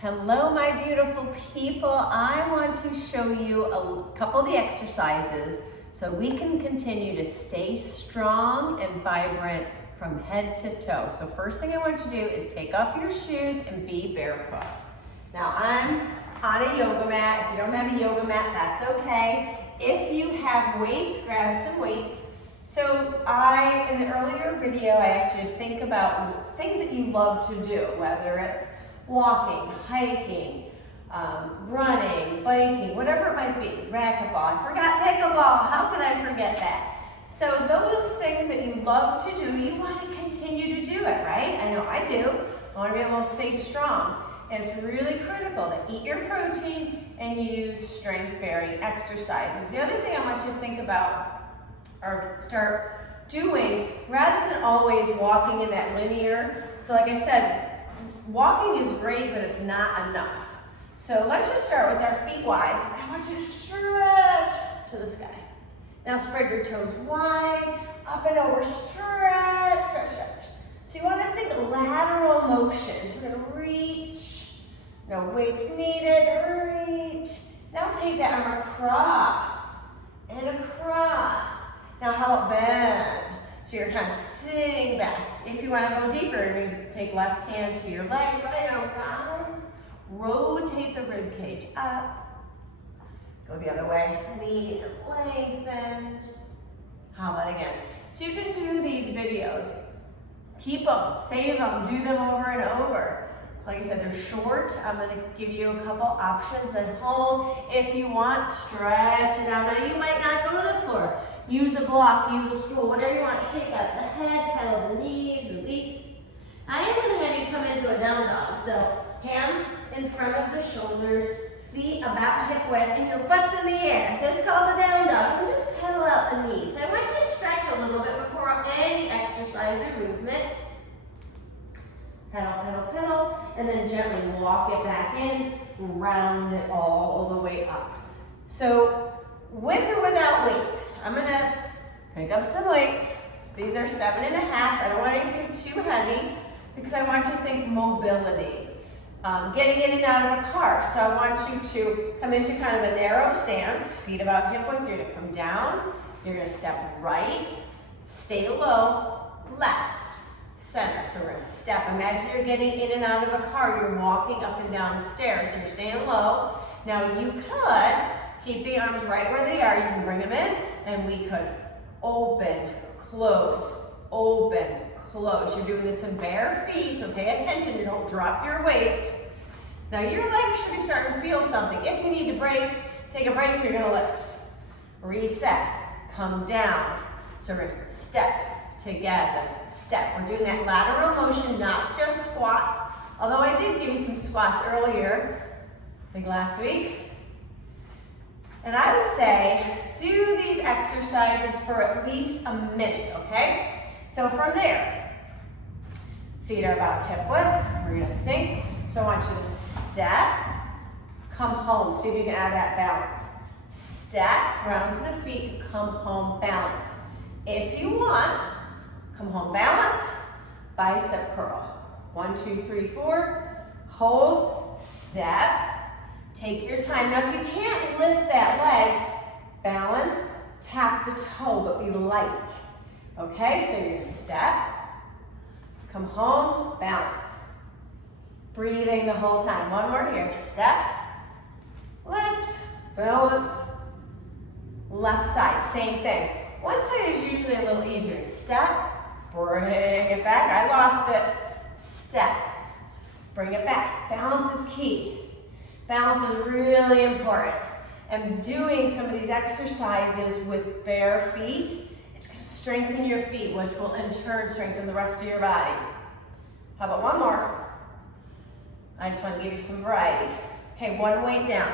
Hello, my beautiful people. I want to show you a couple of the exercises so we can continue to stay strong and vibrant from head to toe. So first thing I want you to do is take off your shoes and be barefoot. Now I'm on a yoga mat. If you don't have a yoga mat, that's okay. If you have weights, grab some weights. So in the earlier video, I asked you to think about things that you love to do, whether it's walking, hiking, running, biking, whatever it might be, racquetball. I forgot pickleball, how can I forget that? So those things that you love to do, you want to continue to do it, right? I know I do. I want to be able to stay strong. And it's really critical to eat your protein and use strength-bearing exercises. The other thing I want you to think about or start doing, rather than always walking in that linear, so like I said, walking is great, but it's not enough. So let's just start with our feet wide. I want you to stretch to the sky. Now spread your toes wide, up and over, stretch, stretch, stretch. So you want to think lateral motions. We're going to reach, no weights needed, reach. Now take that arm across and across. Now how about bend? So you're kind of sitting back. If you want to go deeper, you're going to take left hand to your leg, right arm rounds. Rotate the rib cage up. Go the other way. Lean and lengthen. How about again? So you can do these videos. Keep them, save them, do them over and over. Like I said, they're short. I'm going to give you a couple options at home. If you want, stretch it out. Now you might not go to the floor. Use a block, use a stool, whatever you want. Shake out the head, pedal the knees, release. I am going to have you come into a down dog. So hands in front of the shoulders, feet about hip width, and your butt's in the air. So it's called the down dog. And just pedal out the knees. So I want you to stretch a little bit before any exercise or movement. Pedal, pedal, pedal, and then gently walk it back in, round it all the way up. So with or without weights, I'm gonna pick up some weights. These are 7.5. I don't want anything too heavy because I want you to think mobility. Getting in and out of a car. So I want you to come into kind of a narrow stance, feet about hip width. You're gonna come down, you're gonna step right, stay low, left, center. So we're gonna step. Imagine you're getting in and out of a car. You're walking up and down stairs. So you're staying low. Now you could keep the arms right where they are. You can bring them in, and we could open, close, open, close. You're doing this in bare feet, so pay attention. You don't drop your weights. Now your legs should be starting to feel something. If you need to break, take a break. You're gonna lift, reset, come down. So we're gonna step together, step. We're doing that lateral motion, not just squats. Although I did give you some squats earlier, I think last week. And I would say, do these exercises for at least a minute, okay? So from there, feet are about hip width, we're gonna sink. So I want you to step, come home. See if you can add that balance. Step, round to the feet, come home, balance. If you want, come home, balance, bicep curl. 1, 2, 3, 4, hold, step. Take your time. Now, if you can't lift that leg, balance, tap the toe, but be light. Okay, so you're gonna step, come home, balance. Breathing the whole time. One more here. Step, lift, balance, left side, same thing. One side is usually a little easier. Step, bring it back. I lost it. Step, bring it back. Balance is key. Balance is really important. And doing some of these exercises with bare feet, it's going to strengthen your feet, which will in turn strengthen the rest of your body. How about one more? I just want to give you some variety. Okay, one weight down.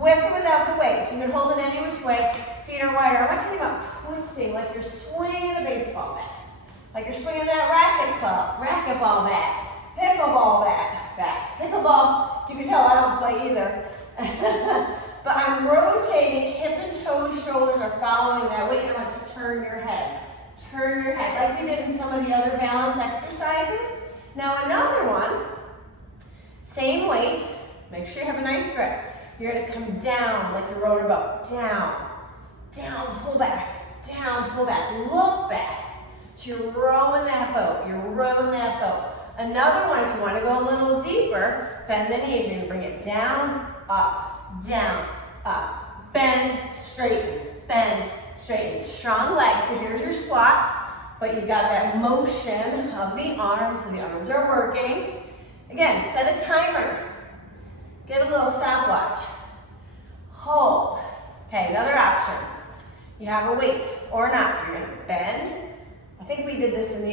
With or without the weight. So you can hold it any which way. Feet are wider. I want you to think about twisting like you're swinging a baseball bat. Like you're swinging that racquetball bat, pickleball bat. Pickleball, you can tell I don't play either. But I'm rotating, hip and toes, shoulders are following that weight. I want you to turn your head. Turn your head like we did in some of the other balance exercises. Now another one Same weight, make sure you have a nice grip. You're gonna come down like you're rowing a boat. Down, down, pull back, down, pull back, look back. So you're rowing that boat, you're rowing that boat. Another one, if you wanna go a little deeper, bend the knees. You're gonna bring it down, up, bend, straighten, straighten. Strong legs, so here's your squat, but you've got that motion of the arms, so the arms are working. Again, set a timer. Get a little stopwatch. Hold. Okay, another option. You have a weight or not. You're gonna bend. I think we did this in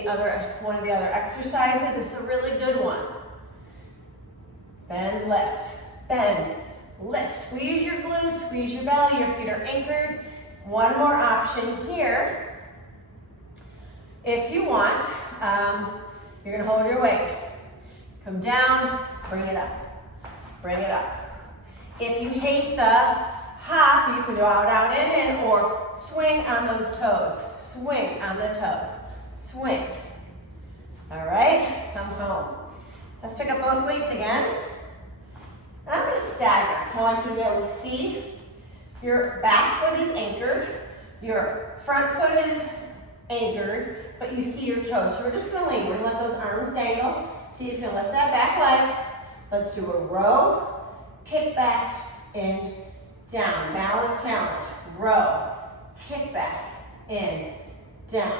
one of the other exercises. It's a really good one. Bend, lift. Squeeze your glutes, squeeze your belly, your feet are anchored. One more option here. If you want, you're gonna hold your weight. Come down, bring it up. Bring it up. If you hate the hop, you can go out, in, or swing on those toes. Swing on the toes. Swing. All right, come home. Let's pick up both weights again. And I'm gonna stagger, so I want you to be able to see your back foot is anchored, your front foot is anchored, but you see your toes. So we're just gonna lean. We're gonna let those arms dangle. See if you can lift that back leg. Let's do a row, kick back, in, down. Balance challenge. Row, kick back, in, down.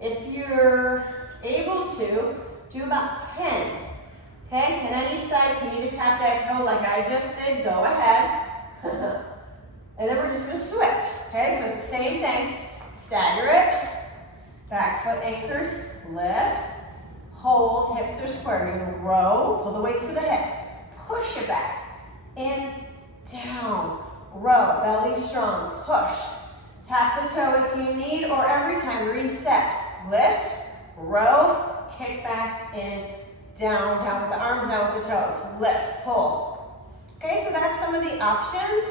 If you're able to, do about 10. Okay, 10 on each side. If you need to tap that toe like I just did, go ahead. And then we're just gonna switch. Okay, so it's the same thing. Stagger it. Back foot anchors, lift. Hold, hips are square. You're gonna row, pull the weights to the hips. Push it back, in, down. Row, belly strong, push. Tap the toe if you need, or every time, reset. Lift, row, kick back, in, down, down with the arms, down with the toes. Lift, pull. Okay, so that's some of the options.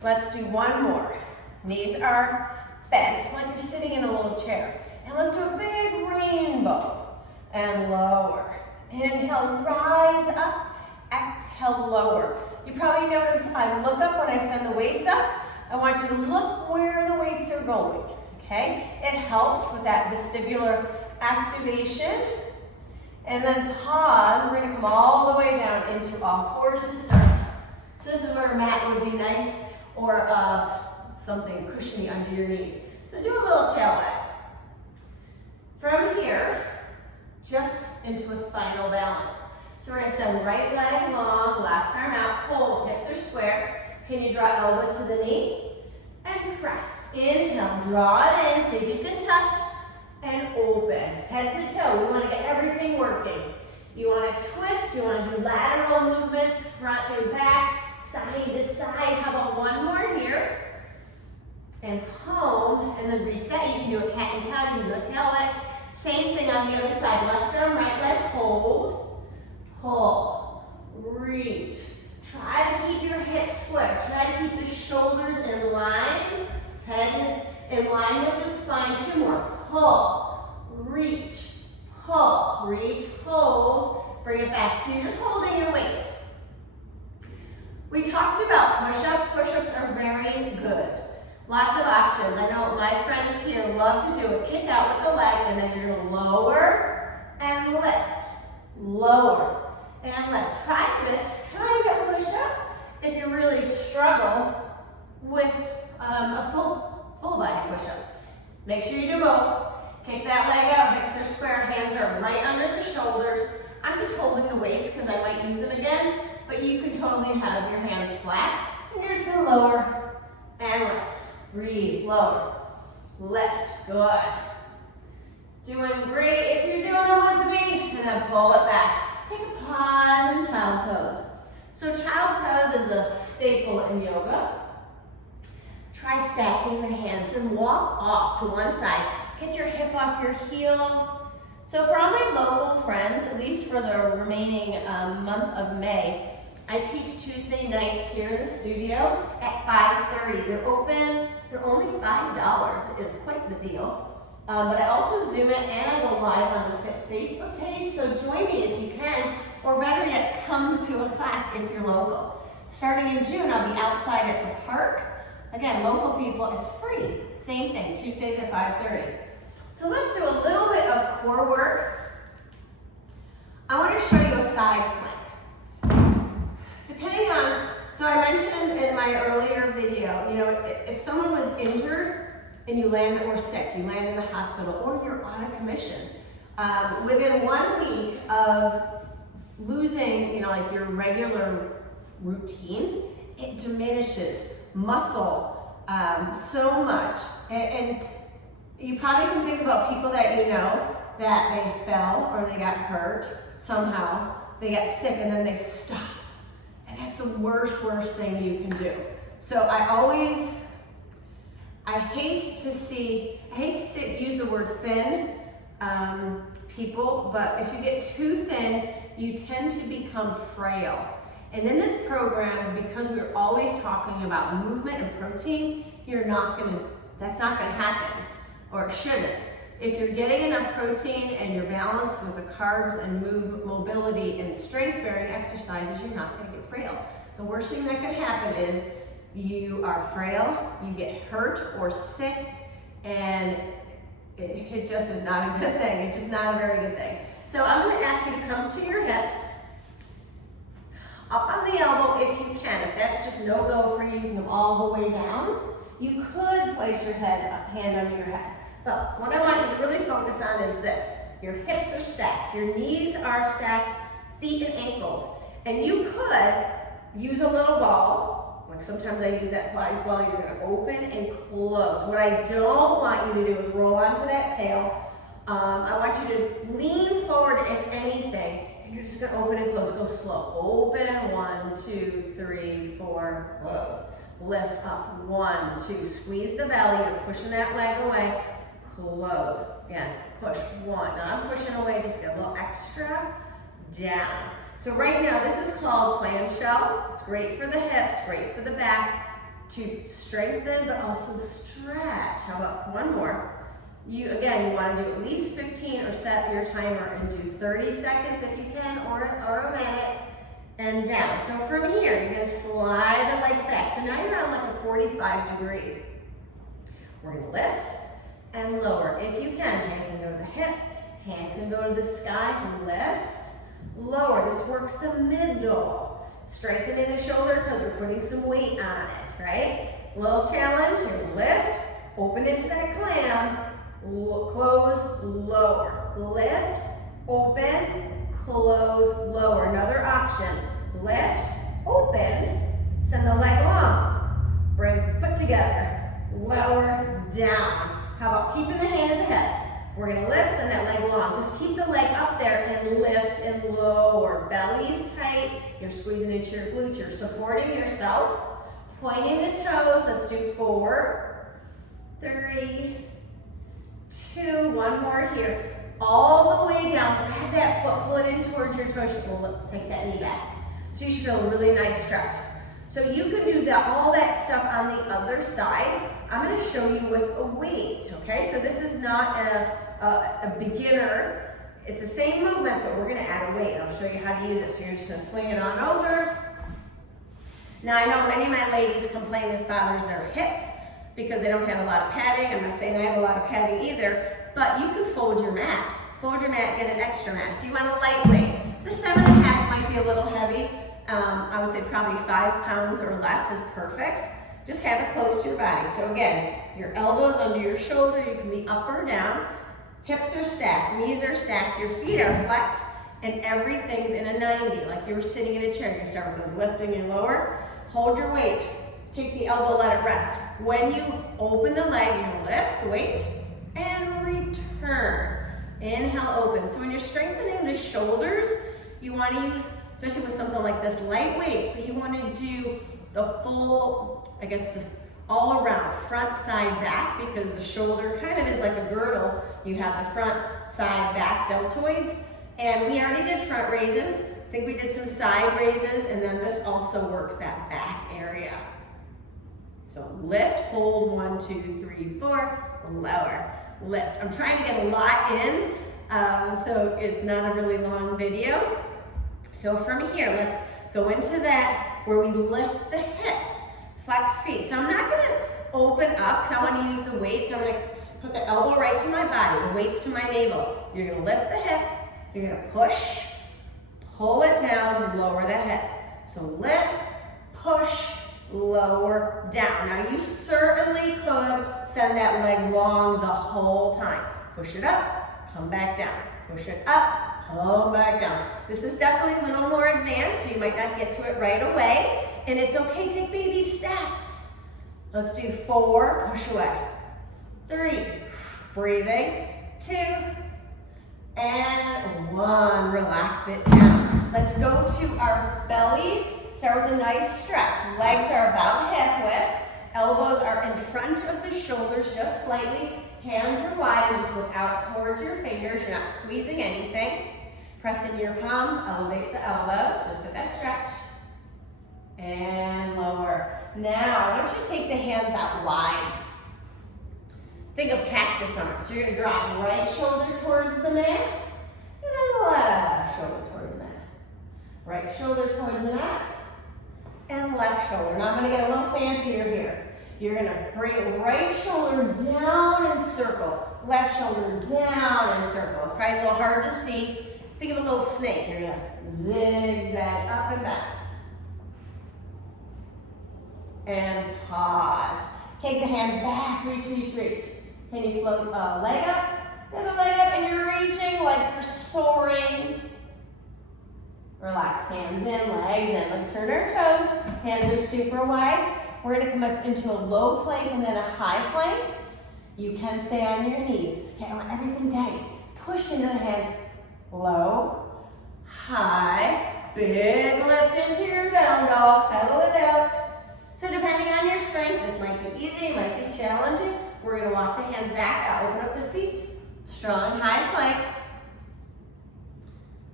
Let's do one more. Knees are bent, like you're sitting in a little chair. And let's do a big rainbow. And lower. Inhale, rise up. Exhale, lower. You probably notice I look up when I send the weights up. I want you to look where the weights are going, okay? It helps with that vestibular activation. And then pause. We're gonna come all the way down into all fours to start. So this is where a mat would be nice, or something cushiony under your knees. So do a little tail wag. From here, just into a spinal balance. So we're gonna send right leg long, left arm out, hold, hips are square. Can you draw elbow to the knee? And press. Inhale, draw it in, see if you can touch, and open. Head to toe, we wanna get everything working. You wanna twist, you wanna do lateral movements, front and back, side to side. How about one more here? And home, and then reset. You can do a cat and cow, you can do a tail wag. Same thing on the other side. Left arm, right leg, hold, pull, reach. Try to keep your hips square. Try to keep the shoulders in line. Head is in line with the spine. Two more. Pull, reach, hold. Bring it back. So you're just holding your weights. We talked about push-ups. Push-ups are very good. Lots of options. I know my friends here love to do a kick out with the leg, and then you're gonna lower and lift. Lower and lift. Try this kind of push-up if you really struggle with a full body push-up. Make sure you do both. Kick that leg out, hips are square, hands are right under the shoulders. I'm just holding the weights because I might use them again, but you can totally have your hands flat. And you're just gonna lower and lift. Breathe, lower, lift, good. Doing great if you're doing it with me, and then pull it back. Take a pause in child pose. So child pose is a staple in yoga. Try stacking the hands and walk off to one side. Get your hip off your heel. So for all my local friends, at least for the remaining month of May, I teach Tuesday nights here in the studio at 5:30. They're open, they're only $5. It's quite the deal. But I also Zoom it and I go live on the Fit Facebook page, so join me if you can, or better yet, come to a class if you're local. Starting in June, I'll be outside at the park. Again, local people, it's free. Same thing, Tuesdays at 5:30. So let's do a little bit of core work. I want to show you a side plank. Depending on, so I mentioned in my earlier video, you know, if someone was injured and you land, or sick, you land in the hospital, or you're out of commission, within 1 week of losing, you know, like your regular routine, it diminishes muscle so much. And you probably can think about people that you know that they fell or they got hurt somehow, they get sick and then they stop. And that's the worst thing you can do. So I hate to use the word thin people, but if you get too thin, you tend to become frail. And in this program, because we're always talking about movement and protein, that's not gonna happen, or it shouldn't. If you're getting enough protein and you're balanced with the carbs and mobility and strength-bearing exercises, you're not gonna get frail. The worst thing that can happen is you are frail, you get hurt or sick, and it just is not a good thing. It's just not a very good thing. So I'm gonna ask you to come to your hips, up on the elbow if you can. If that's just no-go for you, you can come all the way down. You could place your hand under your head. But what I want you to really focus on is this. Your hips are stacked, your knees are stacked, feet and ankles. And you could use a little ball, like sometimes I use that Pilates ball. You're gonna open and close. What I don't want you to do is roll onto that tail. I want you to lean forward if anything, and you're just gonna open and close. Go slow. Open, 1, 2, 3, 4, close. Lift up, 1, 2, squeeze the belly. You're pushing that leg away. Close. Again, push, 1. Now I'm pushing away, just get a little extra, down. So right now, this is called clamshell. It's great for the hips, great for the back, to strengthen, but also stretch. How about one more? You want to do at least 15, or set your timer and do 30 seconds if you can, or a minute, and down. So from here, you're going to slide the legs back. So now you're on like a 45 degree. We're going to lift and lower. If you can, hand can go to the hip, hand can go to the sky, lift, lower. This works the middle. Strengthening the shoulder because we're putting some weight on it, right? Little challenge, you lift, open into that clam, close, lower. Lift, open, close, lower. Another option, lift, open, send the leg long, bring foot together, lower, down. How about keeping the hand in the hip? We're gonna lift, send that leg long. Just keep the leg up there and lift and lower. Belly's tight, you're squeezing into your glutes, you're supporting yourself. Pointing the toes, let's do 4, 3, 2, one more here. All the way down, grab that foot, pull it in towards your toes. We'll take that knee back. So you should feel a really nice stretch. So you can do all that stuff on the other side. I'm gonna show you with a weight, okay? So this is not a beginner. It's the same movements, but we're gonna add a weight. I'll show you how to use it. So you're just gonna swing it on over. Now I know many of my ladies complain this bothers their hips because they don't have a lot of padding. I'm not saying I have a lot of padding either, but you can fold your mat. Fold your mat, get an extra mat. So you want a lightweight. The 7.5 might be a little heavy. I would say probably 5 pounds or less is perfect. Just have it close to your body. So again, your elbows under your shoulder, you can be up or down. Hips are stacked, knees are stacked, your feet are flexed, and everything's in a 90, like you were sitting in a chair. You start with those lifting and lower. Hold your weight. Take the elbow, let it rest. When you open the leg, you lift the weight and return. Inhale, open. So when you're strengthening the shoulders, you want to use, especially with something like this, light weights, but you want to do the full, all around, front, side, back, because the shoulder kind of is like a girdle. You have the front, side, back deltoids, and we already did front raises. I think we did some side raises, and then this also works that back area. So lift, hold, 1, 2, 3, 4, lower. lift. I'm trying to get a lot in, so it's not a really long video. So from here, let's go into that where we lift the hips, flex feet. So I'm not gonna open up because I want to use the weight. So I'm gonna put the elbow right to my body, the weight's to my navel. You're gonna lift the hip, you're gonna push, pull it down, lower the hip. So lift, push, lower, down. Now you certainly could send that leg long the whole time. Push it up, come back down. Push it up, come back down. This is definitely a little more advanced, so you might not get to it right away. And it's okay, take baby steps. Let's do 4, push away. 3, breathing. 2, and 1, relax it down. Let's go to our bellies. Start with a nice stretch. Legs are about hip width. Elbows are in front of the shoulders, just slightly. Hands are wide and just look out towards your fingers. You're not squeezing anything. Press in your palms, elevate the elbows, just with that stretch. And lower. Now, I want you to take the hands out wide. Think of cactus arms. You're gonna drop right shoulder towards the mat, and then left shoulder towards the mat. Right shoulder towards the mat, and left shoulder. Now I'm gonna get a little fancier here. You're gonna bring right shoulder down and circle. Left shoulder down and circle. It's probably a little hard to see. Think of a little snake. You're gonna zigzag up and back. And pause. Take the hands back, reach, reach, reach. Can you float leg up? The other leg up, and you're reaching like you're soaring. Relax, hands in, legs in. Let's turn our toes. Hands are super wide. We're gonna come up into a low plank and then a high plank. You can stay on your knees. Okay, I want everything tight. Push into the hands. Low, high, big lift into your down dog. Pedal it out. So depending on your strength, this might be easy, it might be challenging. We're gonna walk the hands back out, open up the feet. Strong high plank.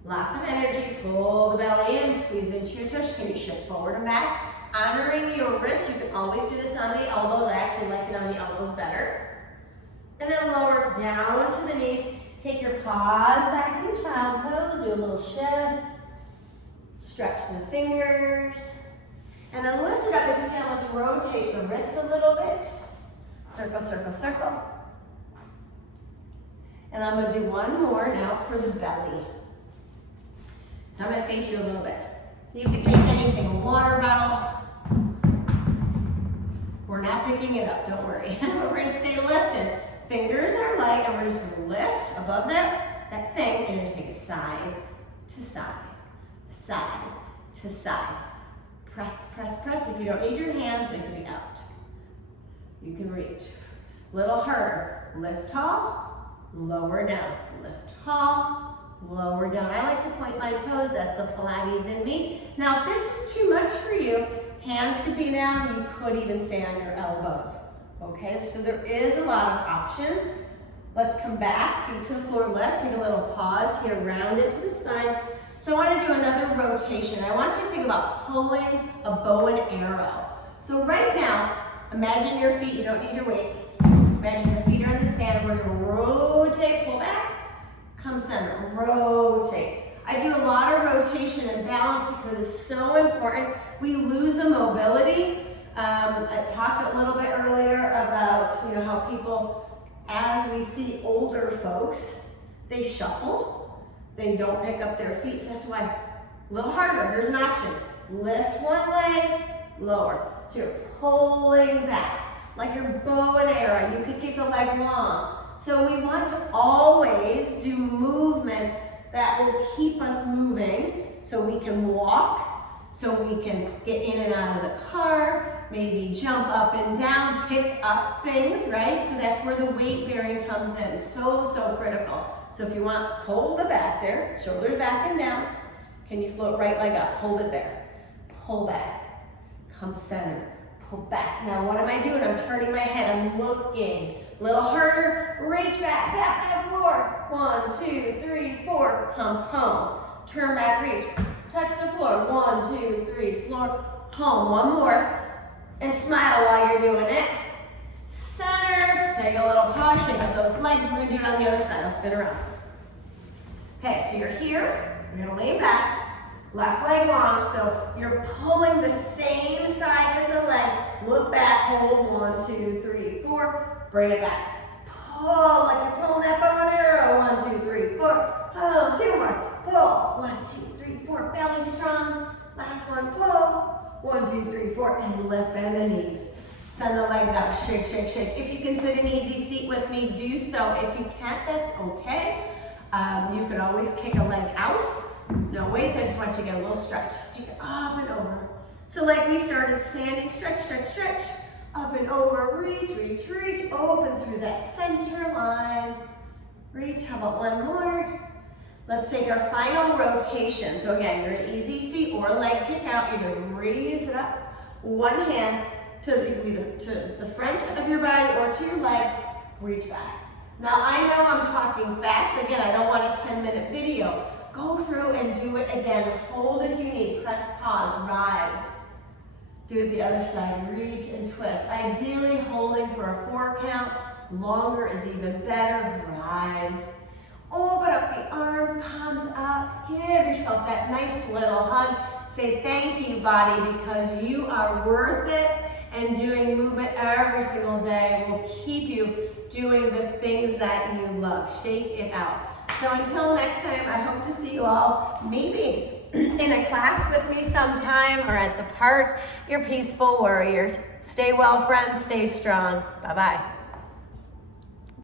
Lots of energy, pull the belly in, squeeze into your tush. Can you shift forward and back? Honoring your wrist, you can always do this on the elbows. I actually like it on the elbows better. And then lower down to the knees. Take your paws back in child pose, do a little shift. Stretch the fingers. And then lift it up if you can. Let's rotate the wrists a little bit. Circle, circle, circle. And I'm gonna do one more now for the belly. So I'm gonna face you a little bit. You can take anything, a water bottle. We're not picking it up, don't worry. We're gonna stay lifted. Fingers are light, and we're just gonna lift above that thing, and you're gonna take it side to side, side to side. Press, press, press. If you don't need your hands, they can be out. You can reach. A little harder. Lift tall, lower down. Lift tall, lower down. I like to point my toes. That's the Pilates in me. Now, if this is too much for you, hands could be down. You could even stay on your elbows. Okay, so there is a lot of options. Let's come back, feet to the floor, left. Take a little pause here, round it to the spine. So I want to do another rotation. I want you to think about pulling a bow and arrow. So right now, imagine your feet, you don't need your weight. Imagine your feet are in the sand. We're going to rotate, pull back, come center, rotate. I do a lot of rotation and balance because it's so important. We lose the mobility. I talked a little bit earlier about how people, as we see older folks, they shuffle, they don't pick up their feet, so that's why a little harder. Here's an option. Lift one leg, lower. So you're pulling back like your bow and arrow. You could kick a leg long. So we want to always do movements that will keep us moving so we can walk, so we can get in and out of the car, maybe jump up and down, pick up things, right? So that's where the weight bearing comes in. So, so critical. So if you want, hold the back there, shoulders back and down. Can you float right leg up? Hold it there. Pull back, come center, pull back. Now what am I doing? I'm turning my head, I'm looking. A little harder, reach back, tap that floor. 1, 2, 3, 4, come home. Turn back, reach, touch the floor. 1, 2, 3, floor, home. One more, and smile while you're doing it. Center, Take a little pause, shake up those legs. We're gonna do it on the other side. I'll spin around. Okay, so you're here. You're gonna lean back. Left leg long, so you're pulling the same side as the leg. Look back, hold, 1, 2, 3, 4. Bring it back. Pull like you're pulling that bow and arrow. 1, 2, 3, 4. Hold, 2 more. Pull. 1, 2, 3, 4. Belly strong. Last one. Pull. 1, 2, 3, 4. And lift, bend the knees. Send the legs out. Shake, shake, shake. If you can sit in easy seat with me, do so. If you can't, that's okay. You could always kick a leg out. No weights. I just want you to get a little stretch. Take it up and over. So like we started, standing, stretch, stretch, stretch. Up and over, reach, reach, reach. Open through that center line. Reach. How about one more? Let's take our final rotation. So again, you're in easy seat or leg kick out. You're gonna raise it up. One hand to either to the front of your body or to your leg. Reach back. Now I know I'm talking fast. Again, I don't want a 10-minute video. Go through and do it again. Hold if you need. Press pause. Rise. Do it the other side. Reach and twist. Ideally holding for a 4 count. Longer is even better. Rise. Open up the arms, palms up. Give yourself that nice little hug. Say thank you, body, because you are worth it. And doing movement every single day will keep you doing the things that you love. Shake it out. So until next time, I hope to see you all maybe in a class with me sometime or at the park. You're peaceful warriors. Stay well, friends. Stay strong. Bye-bye.